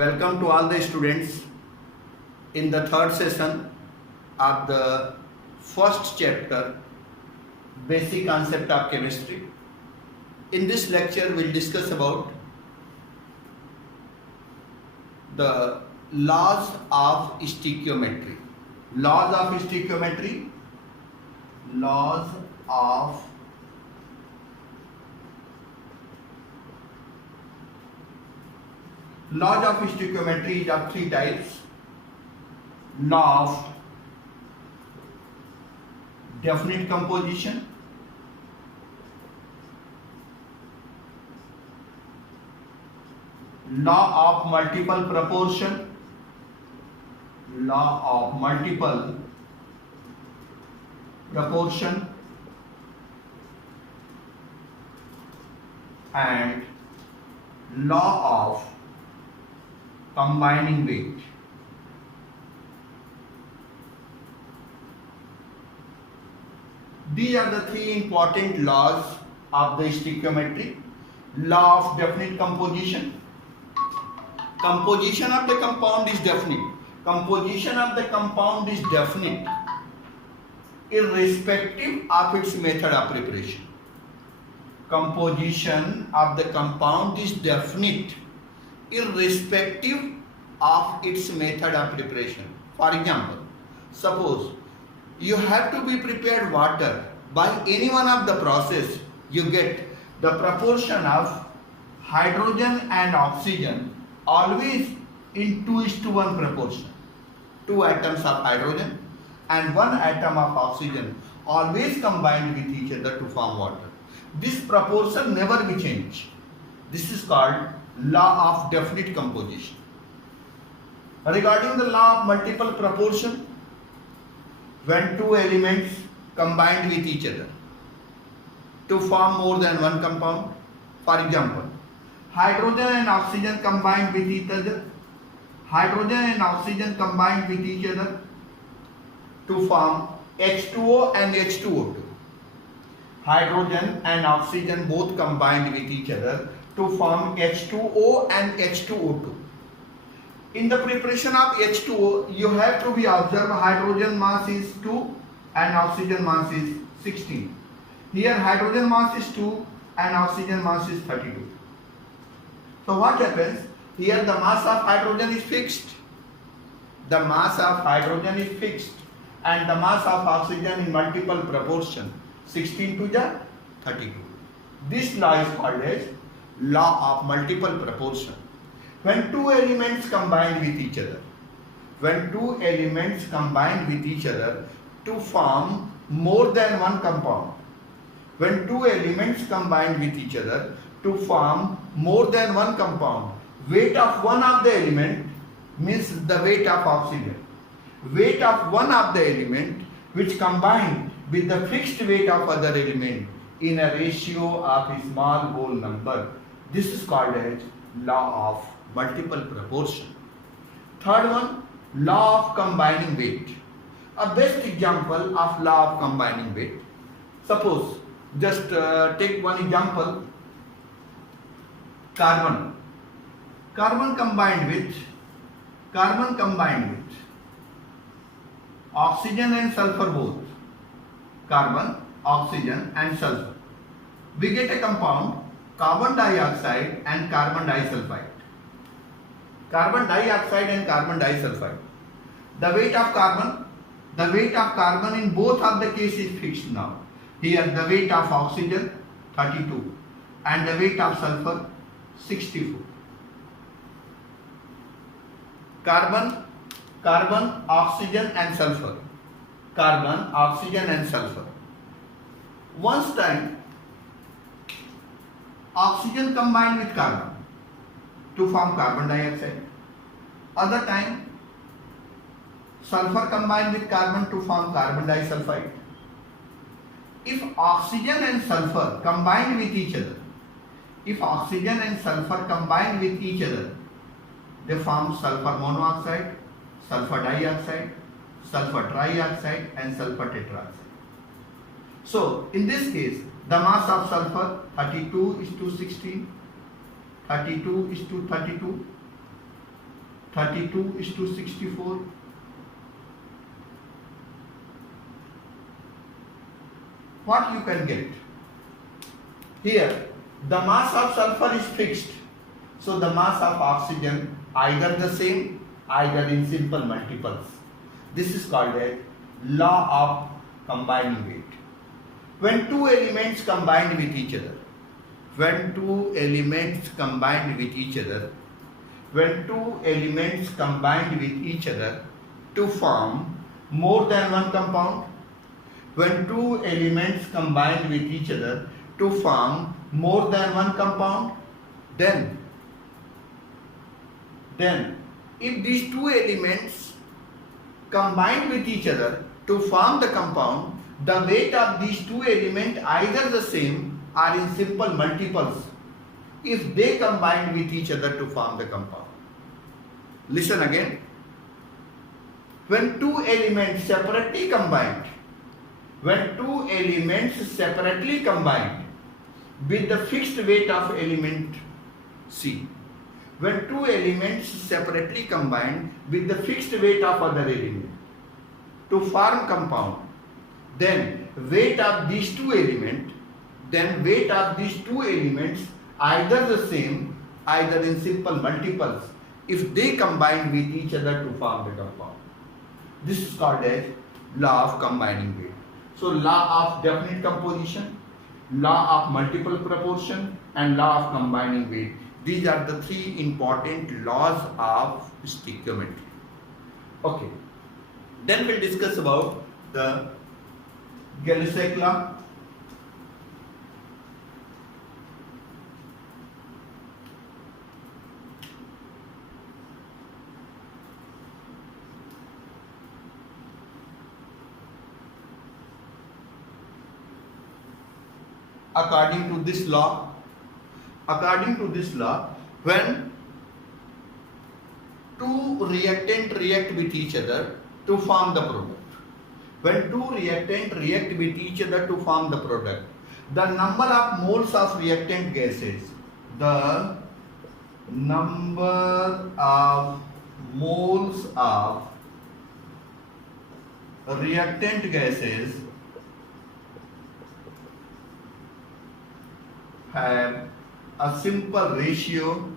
Welcome to all the students in the third session of the first chapter, Basic Concept of Chemistry. In this lecture, we'll discuss about the laws of stoichiometry. Laws of stoichiometry. Laws of stoichiometry is of three types. Law of definite composition, law of multiple proportion, law of multiple proportion, and law of combining weight. These are the three important laws of the stoichiometry. Law of definite composition. Composition of the compound is definite. Composition of the compound is definite irrespective of its method of preparation. Composition of the compound is definite irrespective of its method of preparation. For example, suppose you have to be prepared water. By any one of the process, you get the proportion of hydrogen and oxygen always in 2:1 proportion. 2 atoms of hydrogen and 1 atom of oxygen always combined with each other to form water. This proportion never be changed. This is called law of definite composition. Regarding the law of multiple proportion, when two elements combined with each other to form more than one compound, for example, hydrogen and oxygen combined with each other, hydrogen and oxygen combined with each other to form H2O and H2O2. Hydrogen and oxygen both combined with each other to form H2O and H2O2. In the preparation of H2O, you have to be observed hydrogen mass is 2 and oxygen mass is 16. Here hydrogen mass is 2 and oxygen mass is 32. So what happens? Here the mass of hydrogen is fixed. The mass of hydrogen is fixed and the mass of oxygen in multiple proportion. 16 to the 32. This law is called as law of multiple proportion. When two elements combine with each other, when two elements combine with each other to form more than one compound, when two elements combine with each other to form more than one compound, weight of one of the element means the weight of oxygen. Weight of one of the element which combine with the fixed weight of other element in a ratio of a small whole number. This is called as law of multiple proportion. Third one, law of combining weight. A best example of law of combining weight. Suppose, just take one example, carbon. Carbon combined with oxygen and sulfur both. Carbon, oxygen and sulfur. We get a compound carbon dioxide and carbon disulfide. Carbon dioxide and carbon disulfide. The weight of carbon in both of the cases is fixed now. Here the weight of oxygen 32 and the weight of sulfur 64. Carbon, oxygen and sulfur. Carbon, oxygen and sulfur. Once time, oxygen combined with carbon to form carbon dioxide. Other time, sulfur combined with carbon to form carbon disulfide. If oxygen and sulfur combined with each other, they form sulfur monoxide, sulfur dioxide, sulfur trioxide and sulfur tetroxide. So in this case, the mass of sulfur 32 is to 16, 32 is to 32. 32:64. What you can get? Here, the mass of sulfur is fixed. So the mass of oxygen either the same, either in simple multiples. This is called a law of combining weight. When two elements combined with each other, when two elements combined with each other, when two elements combined with each other to form more than one compound, when two elements combined with each other to form more than one compound, then if these two elements combined with each other to form the compound, the weight of these two elements either the same or in simple multiples if they combine with each other to form the compound. Listen again. When two elements separately combined, when two elements separately combined with the fixed weight of element C, when two elements separately combined with the fixed weight of other element to form compound, then weight of these two elements either the same, either in simple multiples if they combine with each other to form the compound. This is called as law of combining weight. So law of definite composition, law of multiple proportion and law of combining weight. These are the three important laws of stoichiometry. Okay. Then we'll discuss about the Gay-Lussac law. According to this law, when two reactants react with each other to form the product, when two reactants react with each other to form the product, the number of moles of reactant gases, the number of moles of reactant gases have a simple ratio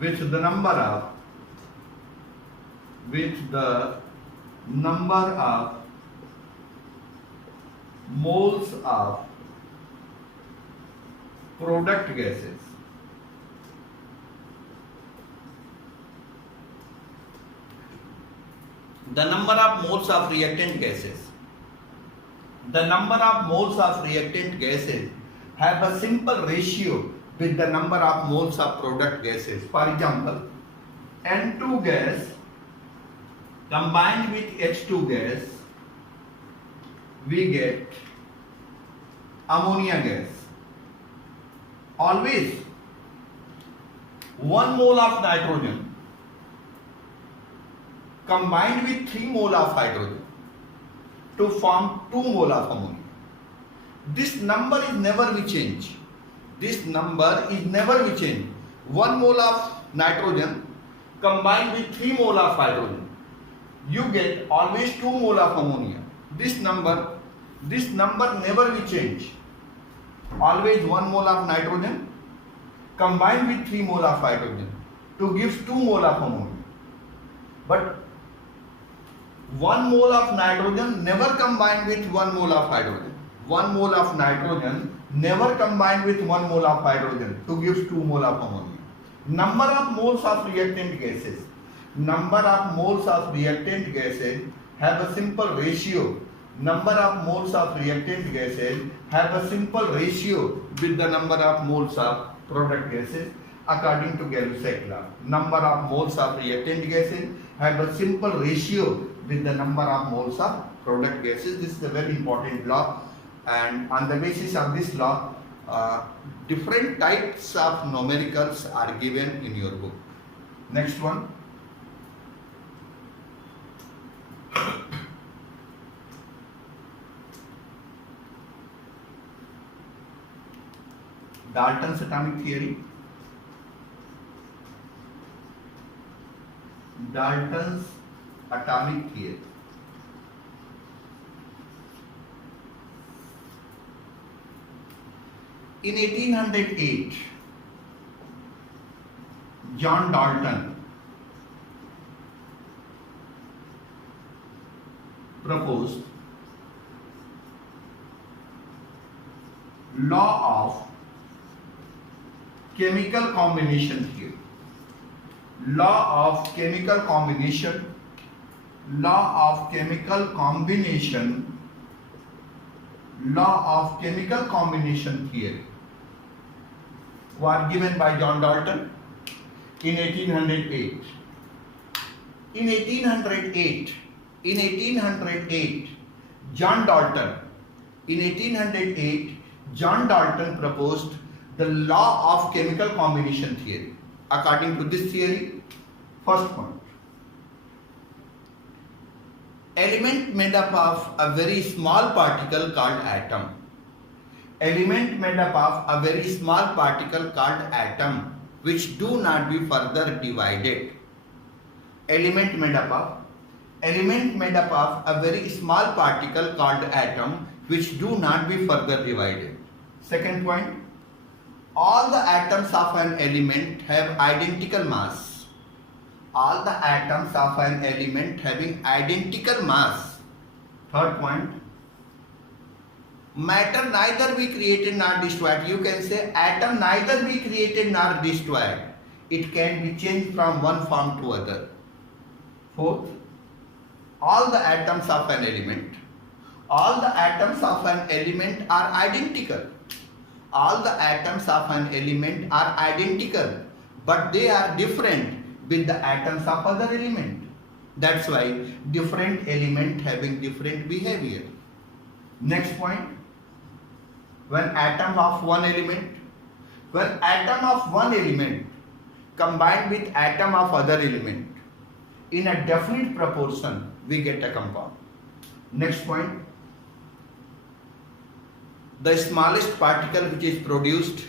with the number of moles of product gases. The number of moles of reactant gases. The number of moles of reactant gases have a simple ratio with the number of moles of product gases. For example, N2 gas combined with H2 gas, we get ammonia gas. Always 1 mole of nitrogen combined with 3 mole of hydrogen to form 2 mole of ammonia. This number is never will change. 1 mole of nitrogen combined with 3 mole of hydrogen, you get always 2 mole of ammonia. This number never will change. Always 1 mole of nitrogen combined with 3 mole of hydrogen to give 2 mole of ammonia. But 1 mole of nitrogen never combined with 1 mole of hydrogen. 1 mole of nitrogen never combined with 1 mole of hydrogen to give 2 mole of ammonia. Number of moles of reactant gases. Number of moles of reactant gases have a simple ratio. Number of moles of reactant gases have a simple ratio with the number of moles of product gases according to Gay-Lussac law. Number of moles of reactant gases have a simple ratio with the number of moles of product gases. This is a very important law, and on the basis of this law, different types of numericals are given in your book. Next one. Dalton's atomic theory. Dalton's atomic theory. In 1808, John Dalton proposed law of chemical combination theory. Law of chemical combination. Law of chemical combination. Law of chemical combination theory was given by John Dalton in 1808. In 1808, John Dalton, in 1808, John Dalton proposed the law of chemical combination theory. According to this theory, first point, element made up of a very small particle called atom. Element made up of a very small particle called atom, which do not be further divided. Element made up of a very small particle called atom, which do not be further divided. Second point, all the atoms of an element have identical mass. All the atoms of an element having identical mass. Third point, matter neither be created nor destroyed. You can say atom neither be created nor destroyed. It can be changed from one form to other. Fourth, all the atoms of an element are identical. All the atoms of an element are identical, but they are different with the atoms of other element. That's why different element having different behavior. Next point, when atom of one element combined with atom of other element in a definite proportion, we get a compound. Next point, the smallest particle which is produced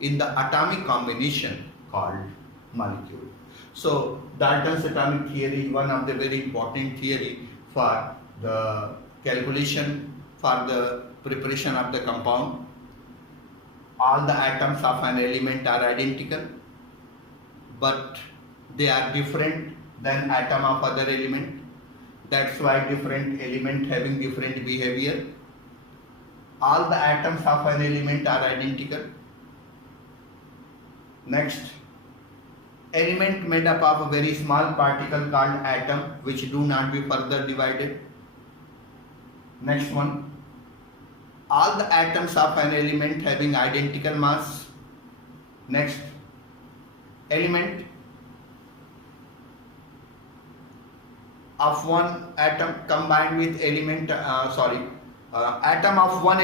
in the atomic combination called molecule. So Dalton's atomic theory is one of the very important theory for the calculation, for the preparation of the compound. All the atoms of an element are identical, but they are different than atom of other element. That's why different element having different behavior. All the atoms of an element are identical. Next, element made up of a very small particle called atom, which do not be further divided. Next one, all the atoms of an element having identical mass. Next, element of one atom combined with atom of one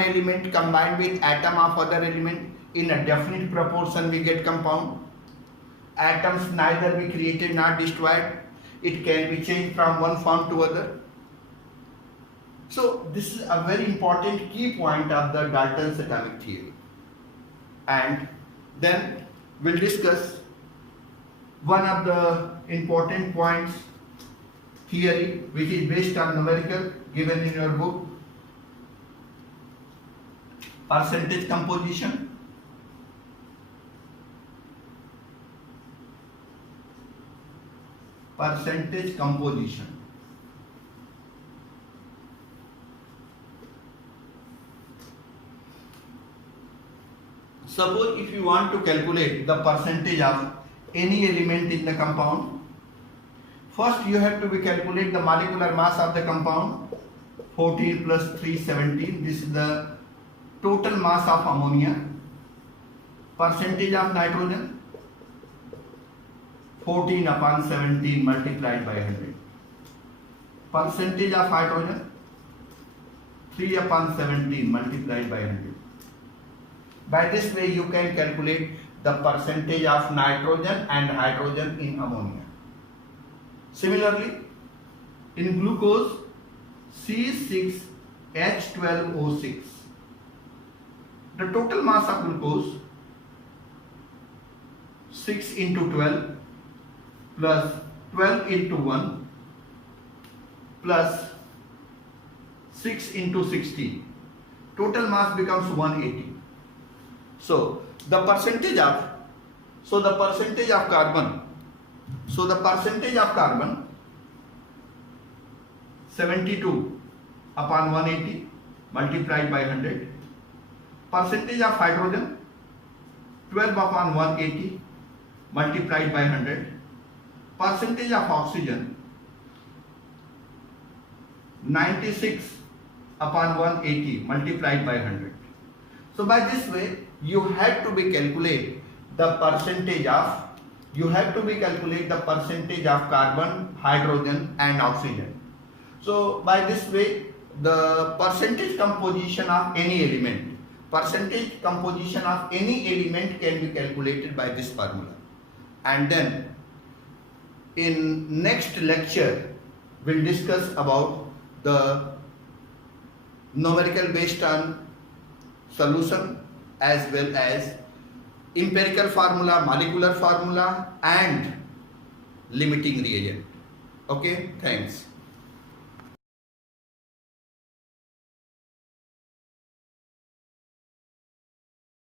element combined with atom of other element in a definite proportion, we get compound. Atoms neither be created nor destroyed. It can be changed from one form to other. So this is a very important key point of the Dalton's atomic theory. And then we'll discuss one of the important points theory which is based on numerical given in your book, percentage composition. Percentage composition. Suppose if you want to calculate the percentage of any element in the compound, first you have to calculate the molecular mass of the compound. 14 plus 3, 17. This is the total mass of ammonia. Percentage of nitrogen, 14 upon 17 multiplied by 100. Percentage of hydrogen, 3 upon 17 multiplied by 100. By this way you can calculate the percentage of nitrogen and hydrogen in ammonia. Similarly, in glucose, C6 H12O6. The total mass of glucose 6 into 12 plus 12 into 1 plus 6 into 16. Total mass becomes 180. So the percentage of carbon 72 upon 180 multiplied by 100. Percentage of hydrogen 12 upon 180 multiplied by 100. Percentage of oxygen 96 upon 180 multiplied by 100. So by this way you have to be calculate the percentage of carbon, hydrogen and oxygen. So by this way the percentage composition of any element can be calculated by this formula. And then in next lecture we'll discuss about the numerical based on solution as well as empirical formula, molecular formula and limiting reagent. Okay, thanks.